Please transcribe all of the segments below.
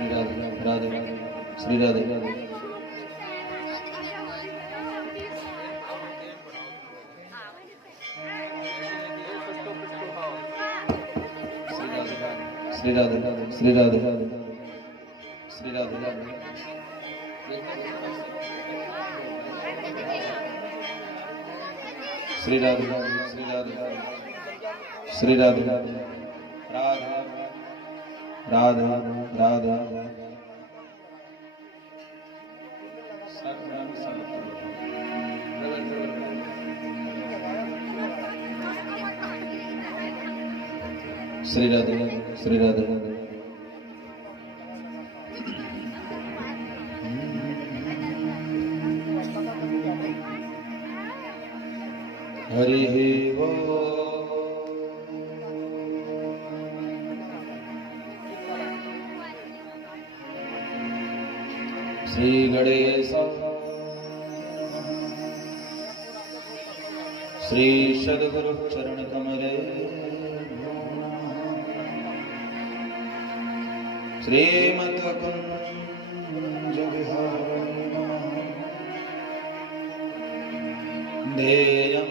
श्री राधे राधे श्री राधे श्री राधे श्री राधे श्री राधे श्री राधे श्री राधे श्री राधे राधे राधे राधे श्री राधे श्री राधे हरि श्री गणेश श्री सद्गुरु चरण कमले श्रीमद् कुंज विहाराय नमः। ध्येयं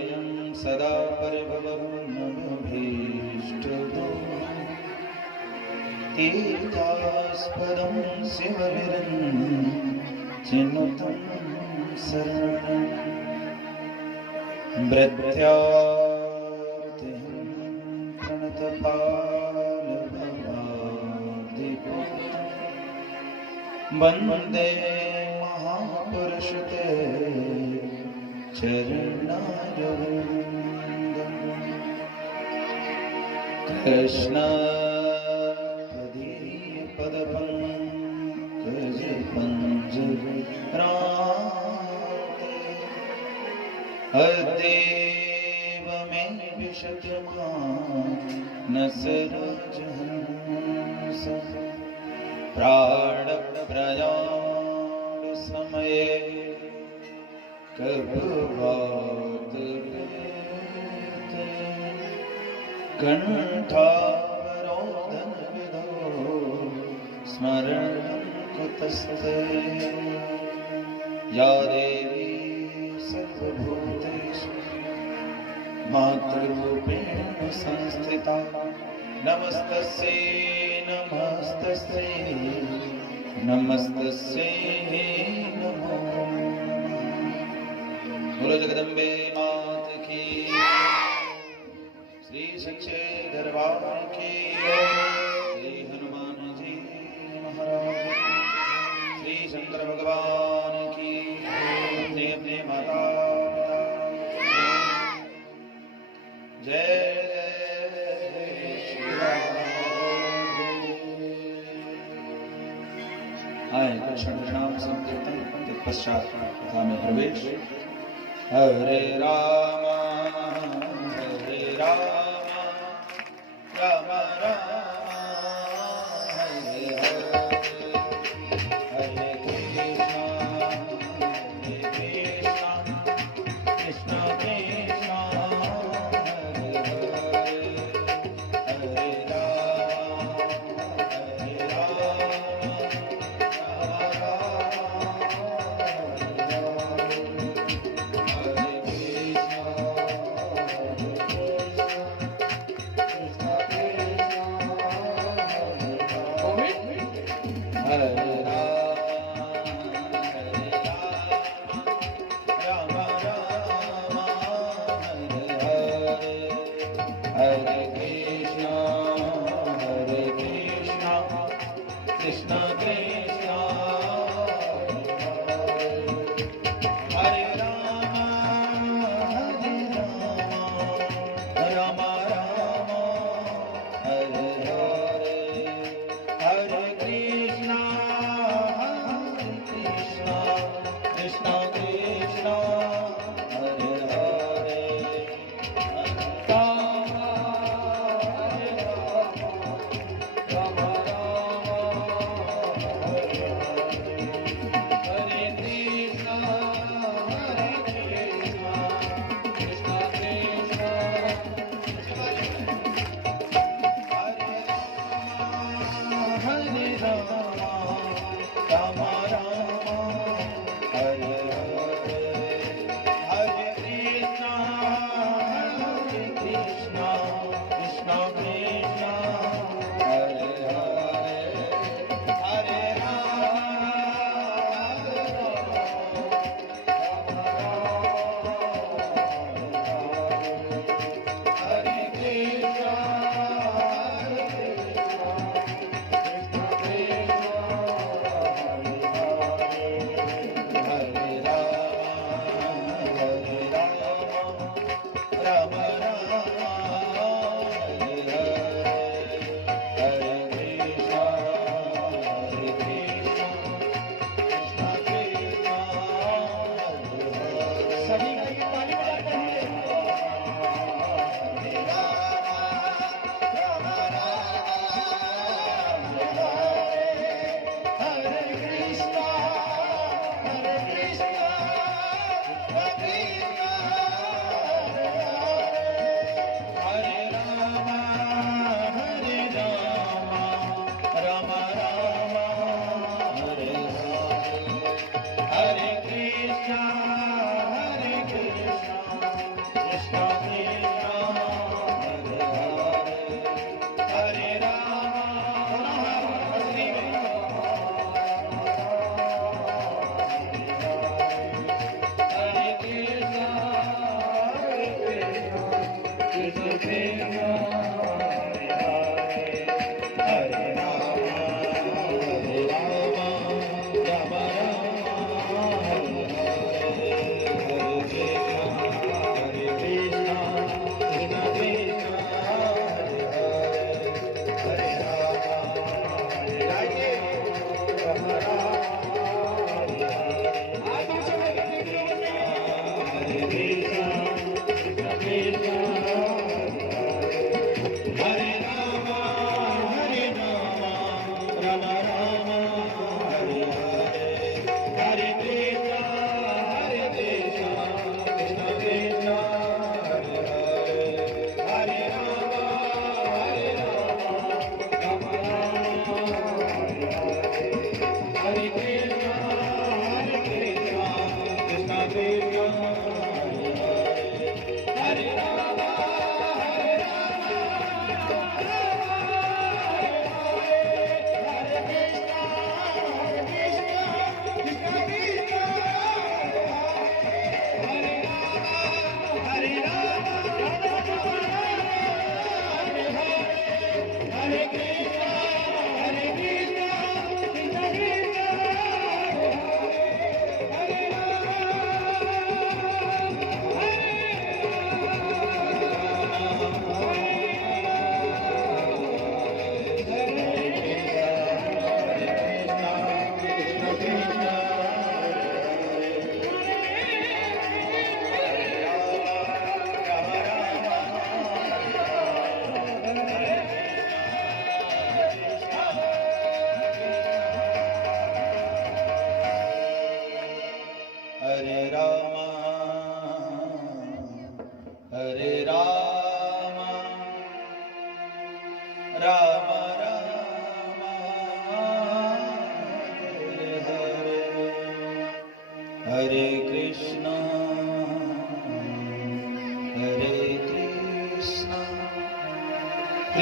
सदा परिभवमभीष्टदो तीर्थास्पदं शिवविरञ्चिनुतं शरणं भृत्यार्तिहं प्रणतपालभवादिपूतं वन्दे महापुरुषते चरणारविन्दं कृष्ण अदेव में विशतमानसराजहंस प्राणप्रयाण समये कभवात कंठावरोधन विदो स्मरणं कुतस्ते या देवी सर्वभूतेषु मातृरूपेण संस्थिता नमस्तस्यै नमस्तस्यै नमस्तस्यै नमो बोलो जगदम्बे मात की श्री सच्चे दरबार की श्री हनुमान जी महाराज श्री शंकर भगवान की अपने माता जय श्री राम। आए कृष्ण नाम संकीर्तन तत्पश्चात कथा में प्रवेश। हरे राम राम राम हरे हरे हरे कृष्णा कृष्ण कृष्ण हरे हरे हरे राम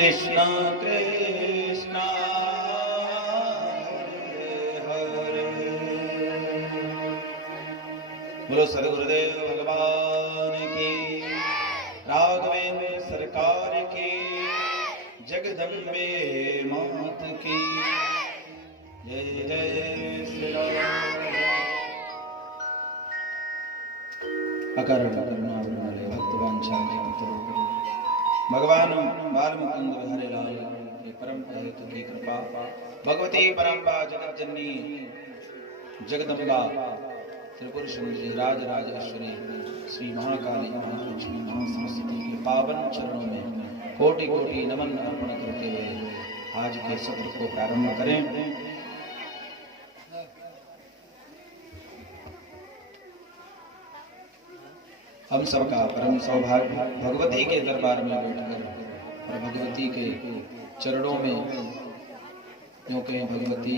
कृष्ण कृष्ण हरे बोलो सद्गुरुदेव भगवान की, राघवेंद्र सरकार की, जगदम्बे मात की जय जय श्री राम। अकारण करुणा वाले भक्तवांछा भगवान बाल मुकुंद हरे लाल के परम हित की कृपा, भगवती परम्पा जगत जननी जगदम्बा त्रिपुर सुंदरी राज राजेश्वरी श्री महाकाली महालक्ष्मी महासरस्वती के पावन चरणों में कोटि कोटि नमन अर्पण करते हुए आज के सत्र को प्रारंभ करें। हम सबका परम सौभाग्य भगवती के दरबार में बैठकर और भगवती के चरणों में, क्योंकि भगवती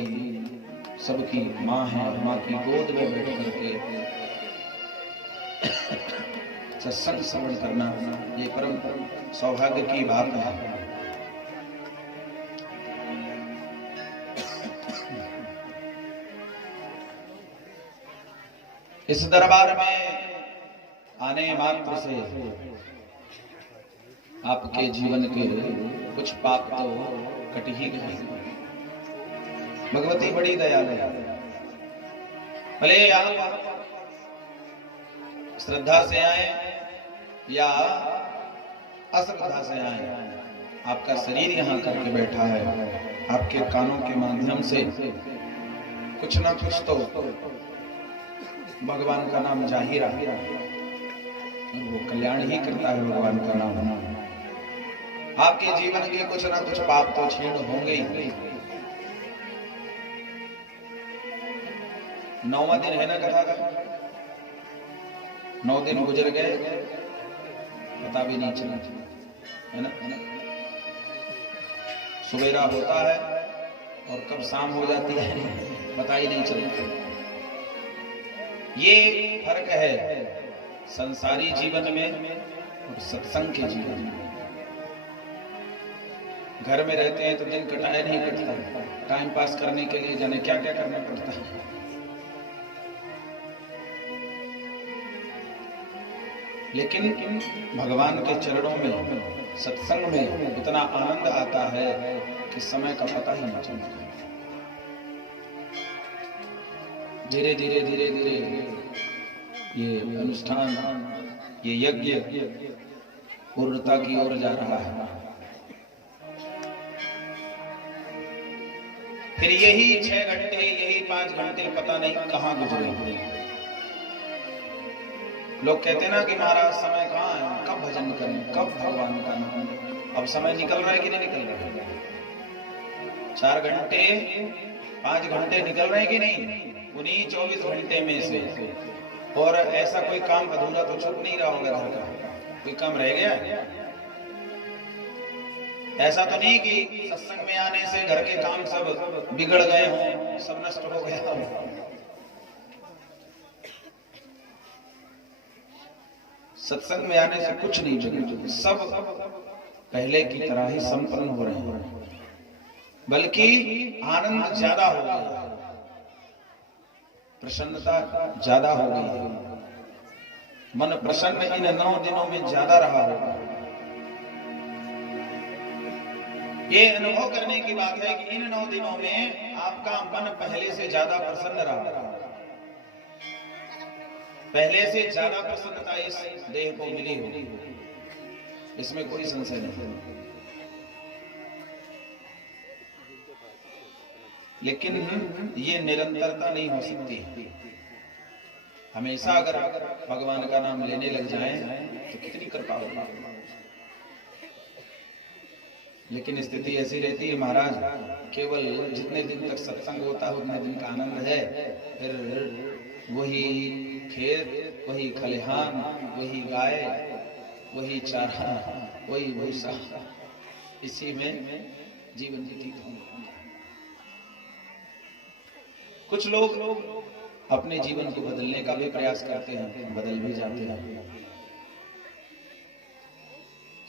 सबकी माँ है, माँ की गोद में बैठ करके सत्संग श्रवण करना ये परम सौभाग्य की बात है। इस दरबार में आने मात्र से आपके जीवन के कुछ पाप तो कट ही गए। भगवती बड़ी दयालु है। भले आप श्रद्धा से आए या अश्रद्धा से आए, आपका शरीर यहाँ करके बैठा है, आपके कानों के माध्यम से कुछ ना कुछ तो भगवान का नाम जा ही रहा है, वो कल्याण ही करता है भगवान का नाम। आपके जीवन के कुछ ना कुछ पाप तो क्षीण होंगे ही। 9वां दिन है ना कथा का, 9 दिन गुजर गए, पता भी नहीं चला, है ना। सवेरा होता है और कब शाम हो जाती है पता ही नहीं चलता। ये फर्क है संसारी जीवन में और सत्संग के जीवन में। घर में रहते हैं तो दिन कटाए नहीं कटता, टाइम पास करने के लिए जाने क्या क्या करना पड़ता है। लेकिन भगवान के चरणों में सत्संग में इतना आनंद आता है कि समय का पता ही नहीं चलता। धीरे धीरे धीरे धीरे ये अनुष्ठान, ये यज्ञ पूर्णता की ओर जा रहा है। फिर यही 6 घंटे, यही 5 घंटे पता नहीं कहां गुजरे। लोग कहते हैं ना कि महाराज समय कहाँ है, कब भजन करें, कब भगवान का नाम। अब समय निकल रहा है कि नहीं निकल रहा है? 4 घंटे 5 घंटे निकल रहे हैं कि नहीं उन्हीं 24 घंटे में से। और ऐसा कोई काम अधूरा तो छूट नहीं रहा होगा, घर का कोई काम रह गया। ऐसा तो नहीं कि सत्संग में आने से घर के काम सब बिगड़ गए हों, सब नष्ट हो गया हो। सत्संग में आने से कुछ नहीं बिगड़ा, सब पहले की तरह ही संपन्न हो रहे हैं, बल्कि आनंद ज्यादा हो गया, प्रसन्नता ज्यादा हो गई है। मन प्रसन्न इन 9 दिनों में ज्यादा रहा होगा। ये अनुभव करने की बात है कि इन 9 दिनों में आपका मन पहले से ज्यादा प्रसन्न रहा, पहले से ज्यादा प्रसन्नता इस देह को मिली होगी, इसमें कोई संशय नहीं। लेकिन ये निरंतरता नहीं हो सकती। हमेशा अगर भगवान का नाम लेने लग जाएं तो कितनी कृपा होगी। लेकिन स्थिति ऐसी रहती है महाराज, केवल जितने दिन तक सत्संग होता है उतने दिन का आनंद है, फिर वही खेत, वही खलिहान, वही गाय, वही चारा, वही भूसा, इसी में जीवन व्यतीत होगा। कुछ लोग अपने जीवन को बदलने का भी प्रयास करते हैं, बदल भी जाते हैं।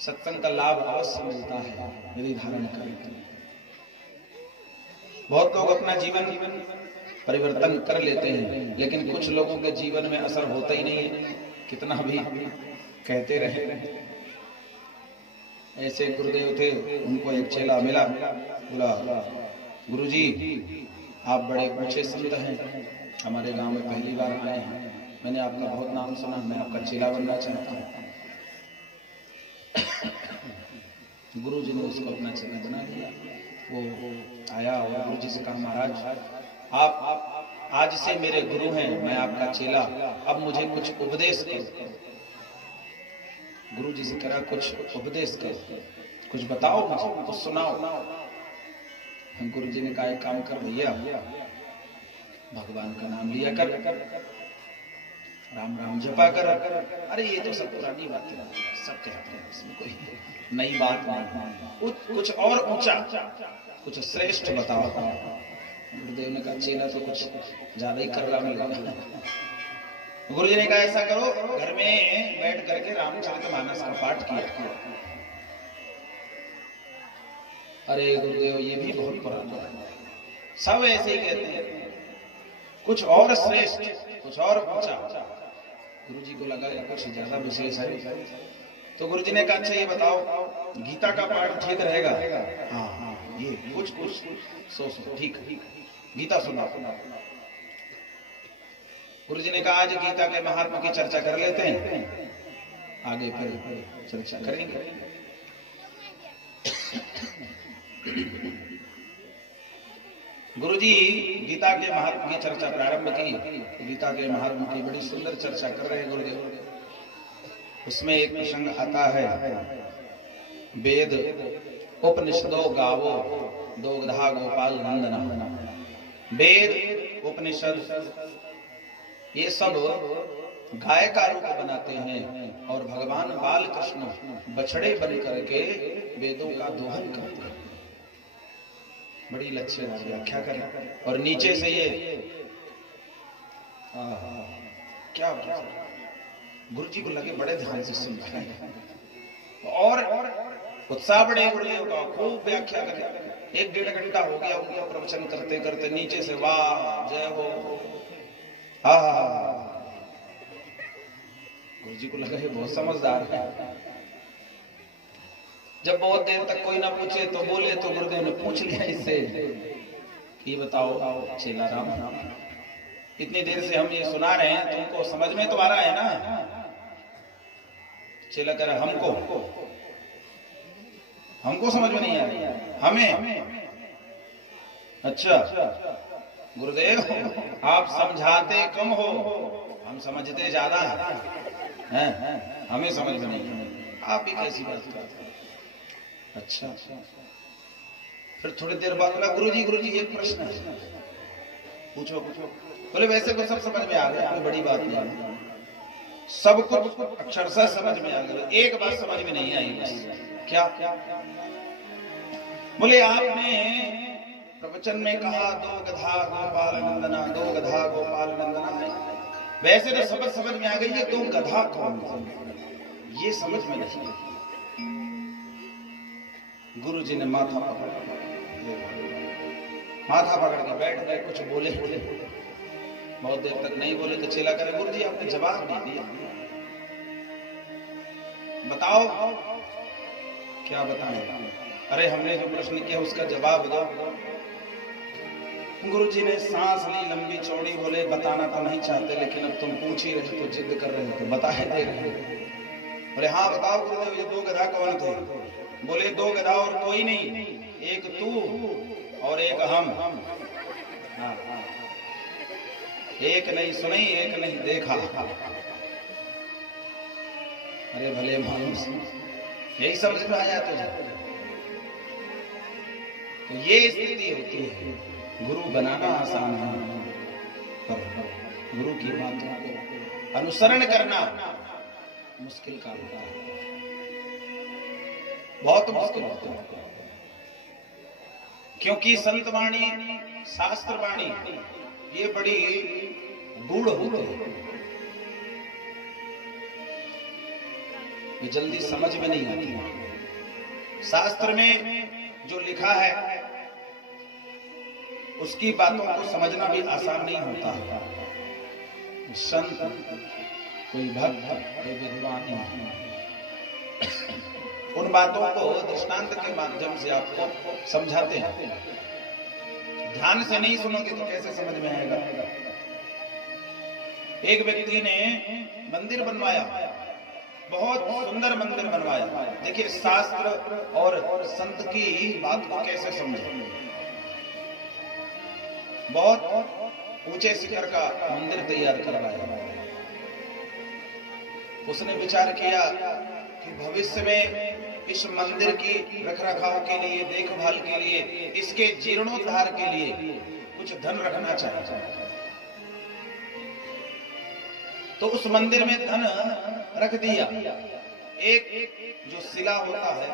सत्संग का लाभ अवश्य मिलता है यदि धारण करें। बहुत लोग अपना जीवन परिवर्तन कर लेते हैं, लेकिन कुछ लोगों के जीवन में असर होता ही नहीं है, कितना भी कहते रहे। ऐसे गुरुदेव थे, उनको एक चेला मिला, बोला गुरुजी आप बड़े ऊंचे संत हैं, हमारे गांव में पहली बार आए हैं, मैंने आपका बहुत नाम सुना, मैं आपका चेला बनना चाहता हूँ। गुरु जी ने उसको अपना चेला बना दिया। वो आया और गुरु जी से कहा महाराज आप आज से मेरे गुरु हैं, मैं आपका चेला, अब मुझे कुछ उपदेश करो। गुरु जी से कहा कुछ उपदेश करो, कुछ बताओ मुझे, कुछ सुनाओ। गुरु जी ने कहा एक काम कर भैया, भगवान का नाम लिया कर, राम राम जपा कर। अरे ये तो सब पुरानी बातें सब कहते हैं, इसमें कोई नई बात नहीं, कुछ और ऊंचा, कुछ श्रेष्ठ बताओ। गुरुदेव ने कहा चेला तो कुछ ज्यादा ही कर रहा मिलेगा। गुरु जी ने कहा ऐसा करो, घर में बैठ करके रामचरितमानस का पाठ किया। अरे गुरुदेव ये भी बहुत पुराना है, सब ऐसे ही कहते हैं, कुछ और श्रेष्ठ, कुछ और ऊंचा। गुरु जी को लगा कुछ ज्यादा विशेष है, तो गुरु जी ने कहा अच्छा ये बताओ गीता का पाठ ठीक रहेगा? हाँ ये कुछ सो ठीक, गीता सुना। गुरु जी ने कहा आज गीता के महात्मा की चर्चा कर लेते हैं, आगे फिर चर्चा करेंगे। गुरुजी गीता के महात्मा की चर्चा प्रारंभ की। गीता के महात्मा की बड़ी सुंदर चर्चा कर रहे हैं गुरुदेव। उसमें एक प्रसंग आता है, वेद उपनिषदों गावो दोग्धा गोपाल नंदना। वेद उपनिषद ये सब गाय का रूप बनाते हैं और भगवान बाल कृष्ण बछड़े बन करके वेदों का दोहन करते हैं। बड़ी लच्छेदार व्याख्या करें और नीचे से ये क्या गुरु जी को लगे बड़े ध्यान से सुन रहे हैं और उत्साह बढ़े गुरुदेव का, खूब व्याख्या करें। 1-1.5 घंटा हो गया उनका प्रवचन करते करते, नीचे से वाह जय हो, गुरु जी को लगा ये बहुत समझदार है। जब बहुत देर तक कोई ना पूछे तो बोले, तो गुरुदेव ने पूछ लिया इससे, ये बताओ चेला राम, इतनी देर से हम ये सुना रहे हैं, तुमको समझ में तो आ रहा है ना? चेला कह रहा हमको समझ में नहीं आ रही, हमें। अच्छा गुरुदेव आप समझाते कम हो, हम समझते ज्यादा हैं, हमें समझ में नहीं। आप भी कैसी बात करते? अच्छा फिर थोड़ी देर बाद बोला गुरुजी एक प्रश्न है, पूछो। बोले वैसे तो सब समझ में आ गया, कोई बड़ी बात नहीं, सब कुछ अक्षरशः समझ में आ गया, एक बात समझ में नहीं आई बस। क्या? बोले आपने प्रवचन में कहा दो गधा गोपाल नंदना, दो गधा गोपाल नंदना, वैसे तो सब समझ में आ गई है, दो गधा कौन ये समझ में नहीं। गुरु जी ने माथा पकड़ के बैठ गए, कुछ बोले। बहुत देर तक नहीं बोले तो चेला करे गुरु जी आपने जवाब नहीं दिया, बताओ क्या बताएं? अरे हमने जो प्रश्न किया उसका जवाब दो। गुरु जी ने सांस ली लंबी चौड़ी, बोले बताना तो नहीं चाहते, लेकिन अब तुम पूछ ही रहे तो जिद कर रहे हो तो बता ही दे रहे। बोले हाँ बताओ गुरुदेव ये दो गधा कौन थे? बोले दो गधा और कोई नहीं, एक तू और एक हम। हाँ। एक नहीं सुनी, एक नहीं देखा। अरे भले मानुस, यही समझ में आया तुझे? तो ये स्थिति होती है, गुरु बनाना आसान है, पर गुरु की बातों को अनुसरण करना मुश्किल काम होता है, बहुत मुश्किल होता है। क्योंकि संत वाणी, शास्त्र वाणी ये बड़ी गूढ़ होती है। ये जल्दी समझ में नहीं आती। शास्त्र में जो लिखा है उसकी बातों को समझना भी आसान नहीं होता है। संत कोई भक्त कोई विद्वान उन बातों को दृष्टांत के माध्यम से आपको समझाते हैं। ध्यान से नहीं सुनोगे तो कैसे समझ में आएगा। एक व्यक्ति ने मंदिर बनवाया, बहुत सुंदर मंदिर बनवाया। देखिए शास्त्र और संत की बात को कैसे समझे। बहुत ऊंचे शिखर का मंदिर तैयार करवाया। उसने विचार किया कि भविष्य में इस मंदिर की रखरखाव के लिए, देखभाल के लिए, इसके जीर्णोद्धार के लिए कुछ धन रखना चाहिए। तो उस मंदिर में धन रख दिया। एक जो शिला होता है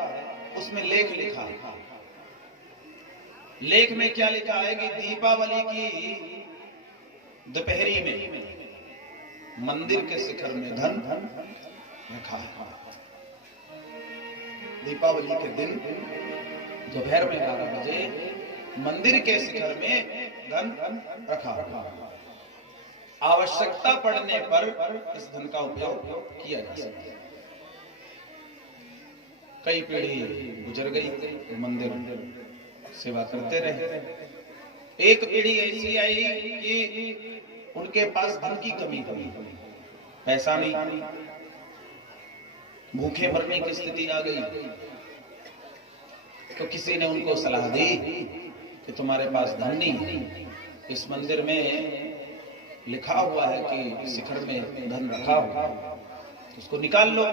उसमें लेख लिखा। लेख में क्या लिखा है कि दीपावली की दोपहरी में मंदिर के शिखर में धन रखा है। दीपावली के दिन दोपहर में 12 बजे मंदिर के शिखर में धन रखा। आवश्यकता पड़ने पर इस धन का उपयोग किया जा सकता है। कई पीढ़ी गुजर गई, मंदिर सेवा करते रहे। एक पीढ़ी ऐसी आई कि उनके पास धन की कमी हुई, पैसा नहीं, भूखे मरने की स्थिति आ गई। तो किसी ने उनको सलाह दी कि तुम्हारे पास धन नहीं, इस मंदिर में लिखा हुआ है कि शिखर में धन रखा हुआ, तो उसको निकाल लो।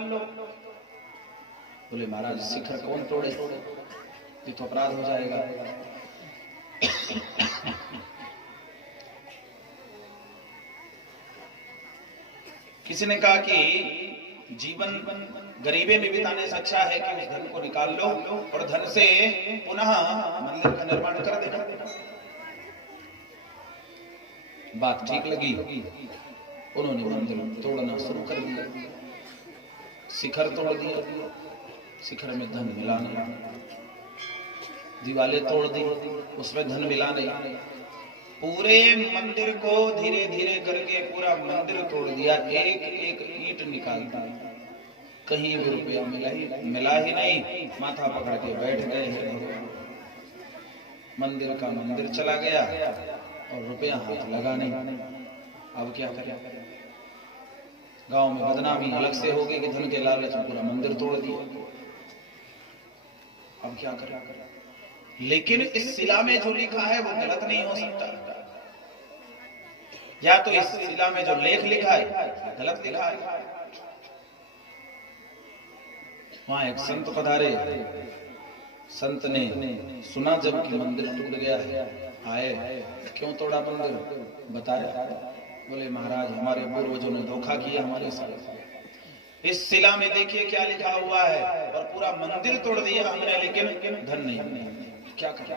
बोले महाराज शिखर कौन तोड़े, ये तो अपराध हो जाएगा। किसी ने कहा कि जीवन गरीबी में बिताने से अच्छा है कि उस धन को निकाल लो और धन से पुनः मंदिर का निर्माण कर देना। बात ठीक लगी, उन्होंने मंदिर तोड़ना शुरू कर दिया, शिखर तोड़ दिया। शिखर में धन मिला नहीं, दीवारें तोड़ दी, उसमें धन मिला नहीं। पूरे मंदिर को धीरे धीरे करके पूरा मंदिर तोड़ दिया, एक एक ईंट निकाल दी, कहीं भी रुपया मिला ही नहीं। माथा पकड़ के बैठ गए। मंदिर का मंदिर चला गया और रुपया हाथ लगा नहीं। अब क्या करें। गांव में बदनामी अलग से होगी कि धन के लालच में पूरा मंदिर तोड़ दिया। अब क्या करें। लेकिन इस शिला में जो लिखा है वो गलत नहीं हो सकता। या तो इस शिला में जो लेख लिखा है गलत लिखा है। वहां एक संत पधारे। संत ने सुना जब कि मंदिर टूट गया है, आए, क्यों तोड़ा मंदिर, बताया। बोले महाराज हमारे पूर्वजों ने धोखा किया हमारे साथ। इस शिला में देखिए क्या लिखा हुआ है और पूरा मंदिर तोड़ दिया हमने, लेकिन धन नहीं। क्या करें।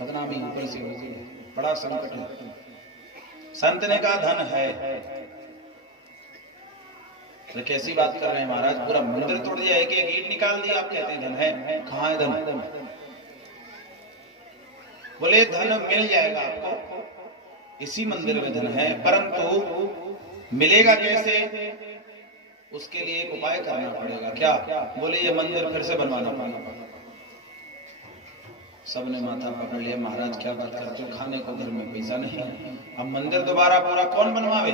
बदनामी ऊपर से हो गई, बड़ा संकट है। संत ने कहा धन है। तो कैसी बात कर रहे हैं महाराज, पूरा मंदिर तोड़ दिया, एक एक ईंट निकाल दिया, आप कहते हैं धन है। कहाँ है धन। बोले धन मिल जाएगा आपको, इसी मंदिर में धन है, परंतु मिलेगा कैसे, उसके लिए एक उपाय करना पड़ेगा। क्या। बोले ये मंदिर फिर से बनवाना पड़ेगा। सबने माथा पकड़ लिया। महाराज क्या बात करते हो, खाने को घर में पैसा नहीं है, अब मंदिर दोबारा पूरा कौन बनवावे।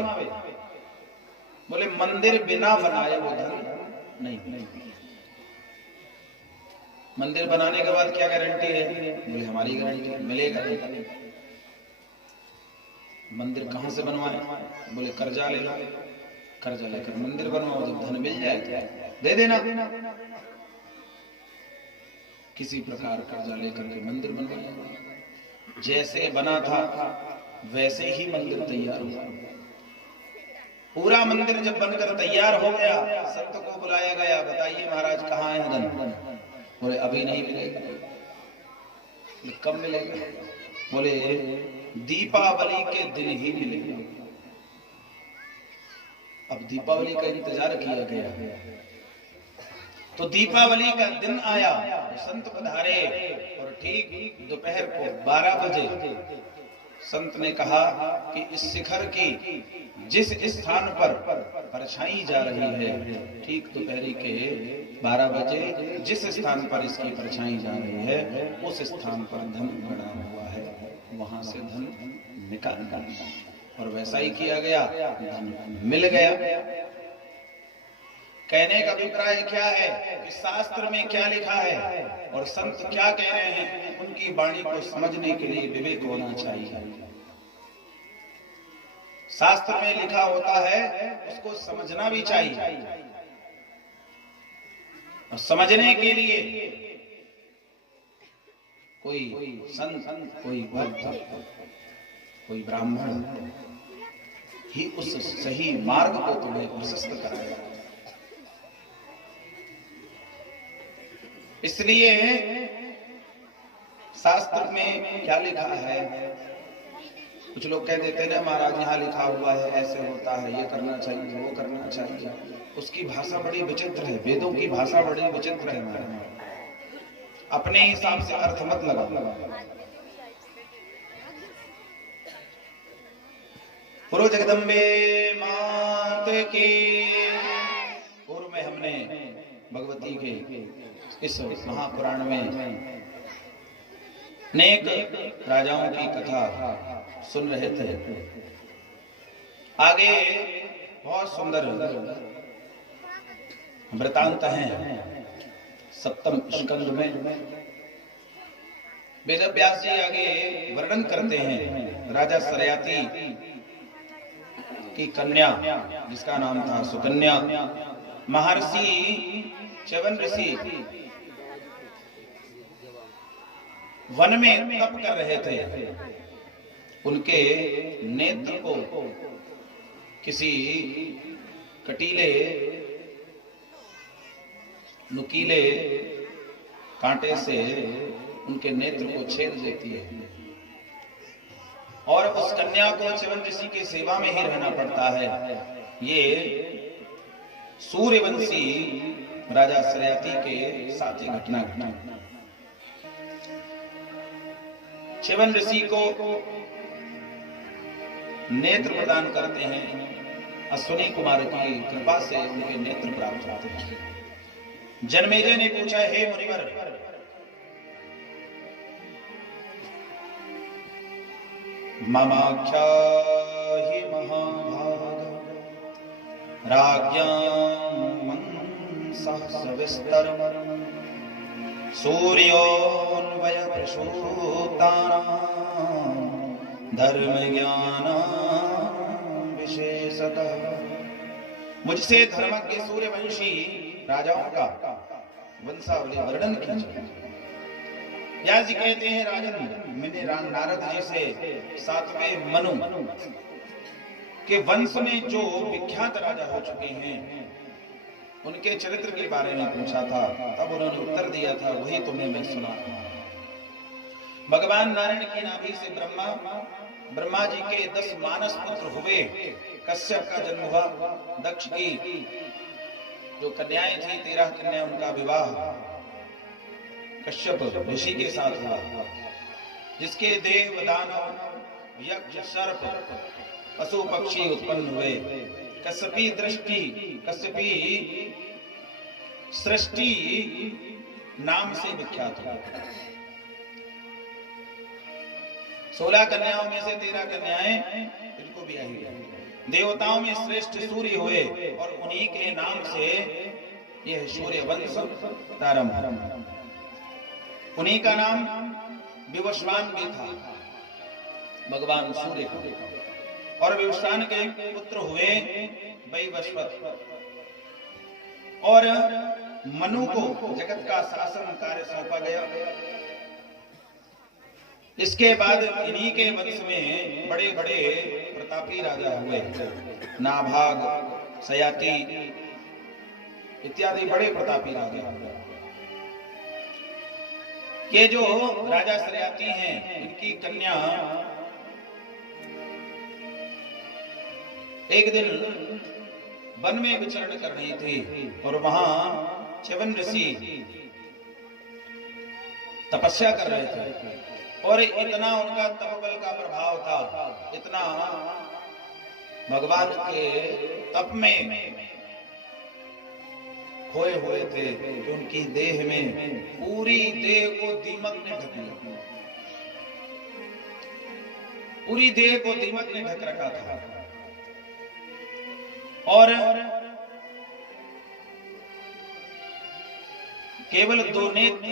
बोले मंदिर बिना बनाए वो धन नहीं। मंदिर बनाने के बाद क्या गारंटी है। बोले हमारी गारंटी, मिलेगा नहीं। मंदिर कहां से बनवाए। बोले कर्जा ले लो, कर्जा लेकर मंदिर बनवाओ, जब धन मिल जाए तो दे देना। किसी प्रकार कर्जा लेकर के मंदिर बनवाया। जैसे बना था वैसे ही मंदिर तैयार हुआ। पूरा मंदिर जब बनकर तैयार हो गया, संत को बुलाया गया। बताइए महाराज कहाँ है धन। बोले अभी नहीं मिलेगा। कब मिलेगा। बोले दीपावली के दिन ही मिलेगा। अब दीपावली का इंतजार किया गया, तो दीपावली का दिन आया, तो संत पधारे और ठीक दोपहर को 12 बजे संत ने कहा कि इस शिखर की जिस स्थान पर परछाई जा रही है, ठीक दोपहर के 12 बजे जिस स्थान पर इसकी परछाई जा रही है, उस स्थान पर धन पड़ा हुआ है, वहां से धन निकाल। और वैसा ही किया गया, धन मिल गया। कहने का अभिप्राय क्या है कि शास्त्र में क्या लिखा है और संत क्या कह रहे हैं, उनकी वाणी को समझने के लिए विवेक होना चाहिए। शास्त्र में लिखा होता है, उसको समझना भी चाहिए। और समझने के लिए कोई संत, कोई भक्त, कोई ब्राह्मण ही उस सही मार्ग को तुम्हें प्रशस्त कराएगा। इसलिए शास्त्र में क्या लिखा है, कुछ लोग कह देते हैं महाराज यहाँ लिखा हुआ है, ऐसे होता है, ये करना चाहिए, वो करना चाहिए। उसकी भाषा बड़ी विचित्र है, वेदों की भाषा बड़ी विचित्र है महाराज। अपने हिसाब से अर्थ मत लगा। पूर्व जगदम्बे मात की। पूर्व में हमने भगवती के इस महापुराण में अनेक राजाओं की कथा सुन रहे थे। आगे बहुत सुंदर वृतांत हैं। सप्तम स्कंद में वेद व्यास जी आगे वर्णन करते हैं राजा सरयाती की कन्या, जिसका नाम था सुकन्या। महर्षि च्यवन ऋषि वन में तप कर रहे थे। उनके नेत्र को किसी कटीले नुकीले कांटे से उनके नेत्र को छेद देती है और उस कन्या को च्यवन ऋषि की सेवा में ही रहना पड़ता है। ये सूर्यवंशी राजा सरयाती के साथ ही घटना घटा। च्यवन ऋषि को नेत्र प्रदान करते हैं। अश्विनी कुमार की कृपा से उनके नेत्र प्राप्त होते हैं। जन्मेजय ने पूछा, हे मुनिवर, ममाख्या हि महाभाग राज्ञां मनसः सविस्तरम् सूर्योन्वय प्रसूतानां धर्म ज्ञान विशेषतः। मुझसे धर्मज्ञ सूर्यवंशी राजाओं का वंशावली वर्णन कीजिए। व्यास जी कहते हैं, राजन, मैंने नारद जी से 7वें मनु के वंश में जो विख्यात राजा हो चुके हैं उनके चरित्र के बारे में पूछा था। तब उन्होंने उत्तर दिया था, वही तुम्हें मैं सुना। भगवान नारायण की नाभि से ब्रह्मा जी के 10 मानस पुत्र हुए। कश्यप का जन्म हुआ। दक्ष की जो कन्याएं थी 13 कन्या, उनका विवाह कश्यप ऋषि के साथ हुआ, जिसके देव दानव यक्ष सर्प पशु पक्षी उत्पन्न हुए। कश्यपी सृष्टि नाम से विख्यात हुआ। 16 कन्याओं में से 13 कन्याएं इनको भी आई। देवताओं में श्रेष्ठ सूर्य हुए और उन्हीं के नाम से यह सूर्य वंश प्रारंभ। उन्हीं का नाम विवस्वान भी था, भगवान सूर्य का। और विवस्वान के पुत्र हुए वैवस्वत। और मनु को जगत का शासन कार्य सौंपा गया। इसके बाद इन्हीं के वंश में बड़े बड़े प्रतापी राजा हुए। नाभाग, सयाति इत्यादि बड़े प्रतापी राजा हुए। ये जो राजा सरयाती हैं, इनकी कन्या एक दिन वन में विचरण कर रही थी और वहां च्यवन ऋषि तपस्या कर रहे थे और इतना उनका तपबल का प्रभाव था, इतना भगवान के तप में खोए हुए थे कि उनकी देह में पूरी देह को दीमक ने ढक लिया, पूरी देह को दीमक ने ढक रखा था और केवल दो नेत्र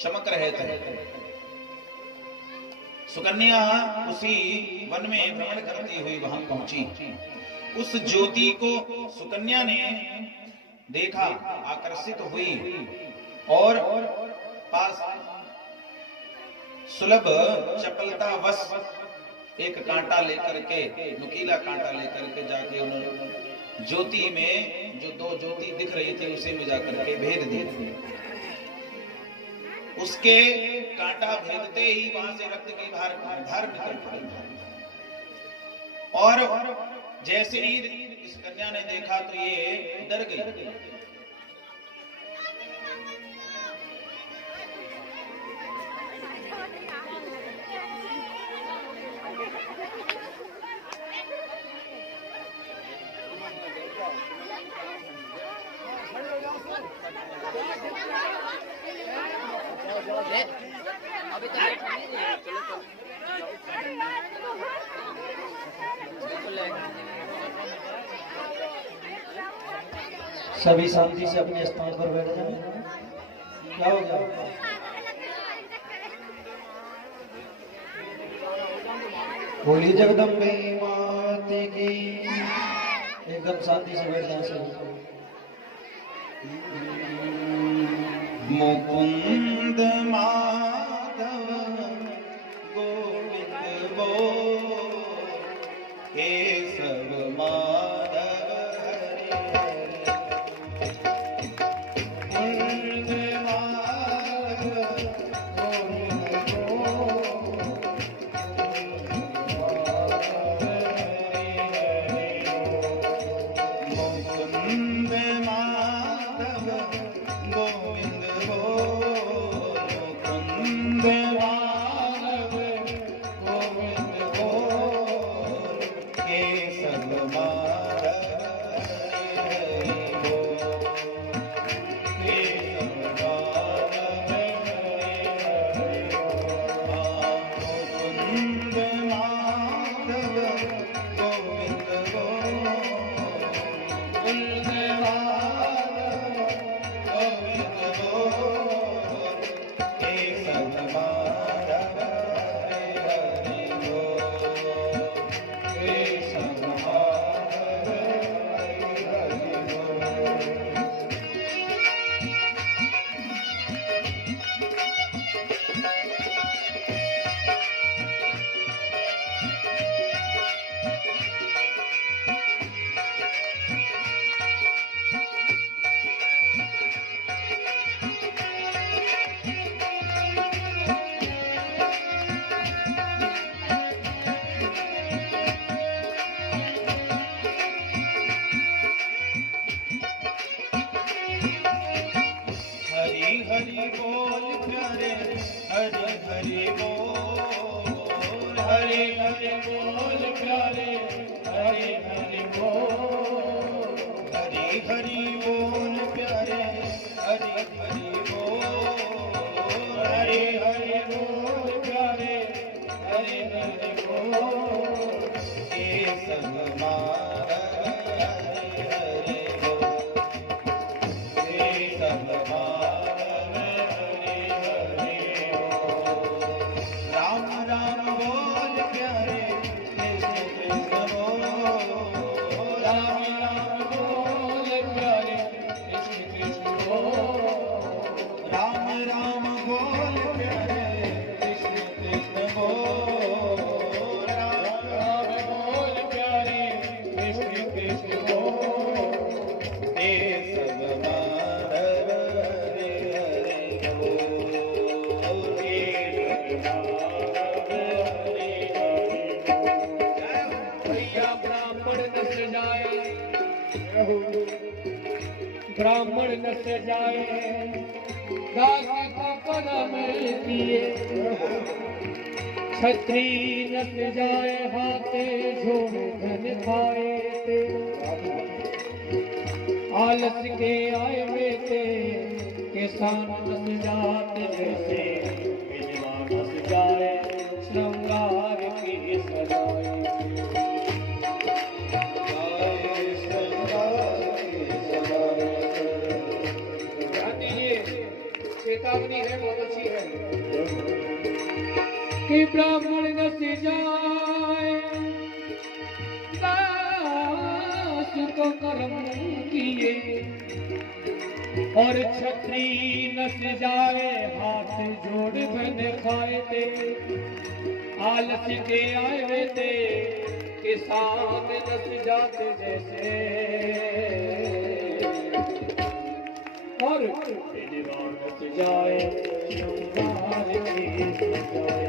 चमक रहे थे। सुकन्या उसी वन में भ्रमण करती हुई वहां पहुंची। उस ज्योति को सुकन्या ने देखा, आकर्षित हुई और पास सुलभ चपलतावश एक कांटा लेकर के, नुकीला कांटा लेकर के जाके उन्होंने ज्योति में जो दो ज्योति दिख रही थी उसी में जाकर के भेद दिया। उसके कांटा भेदते ही वहां से रक्त की धार निकल पड़ी और जैसे ही इस कन्या ने देखा तो ये डर गई। अभी तो सभी शांति से अपने स्थान पर बैठ जाए। क्या हो गया? बोली जगदम्बे माते की। एकदम शांति से बैठ जाए। मुकुंद माधव गोविंद वो केशव माधव हरि मुकुंद माधव गोविंद हरि बोल प्यारे हरि हरि बोल हरि हरि बोल प्यारे हरि हरि बोल हरि हरि बोल प्यारे हरि हरि बोल हरि हरि बोल प्यारे हरि हरि बोल केशव माधव हरि हरि बोल केशव ब्राह्मण न सजाए दास का करम किए छत्री न सजाए हाथे झोड़ धन खाए ते आलस के आए वे थे किसान न सजात जैसे विद्वान न सजाए श्रृंगार की सजाए चेतावनी है बहुत अच्छी है कि ब्राह्मण न सजाए दास को कर्म किए और छत्री न सजाए हाथ जोड़ बन खाए थे आलस के आए हुए थे किसान न सजाते जैसे और विद्वान सजाए श्रृंगार की सजाए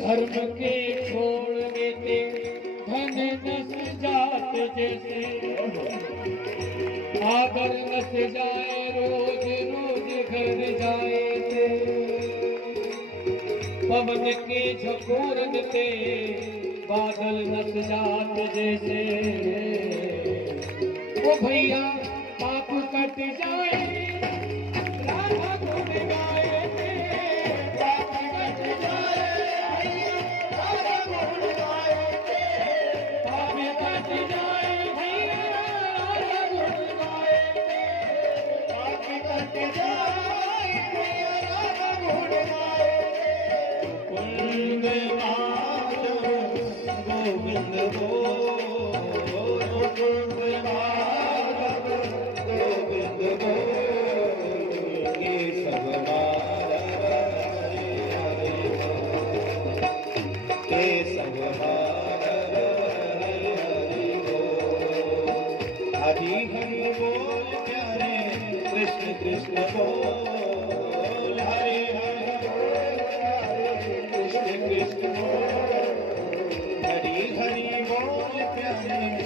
धर्म के छोड़ देते धन नस जात जैसे आगर नस जाए रोज रोज घर जाए थे पवन के झकोरन के बादल नस जात जैसे ओ भैया पाप कट जाए राधा गुण गाए थे पाप कट जाए राधा गुण गाए थे पाप कट जाए भैया राधा गुण गाए थे पाप कट जाए भैया राधा गुण गाए कुंद माधव गोविंद बोल कुंद माधव गोविंद बोल ये सब ये सब हरि हरि बोल प्यारे कृष्ण कृष्ण बोल हरे हरे कृष्ण कृष्ण बोल हरि हरि बोल प्यारे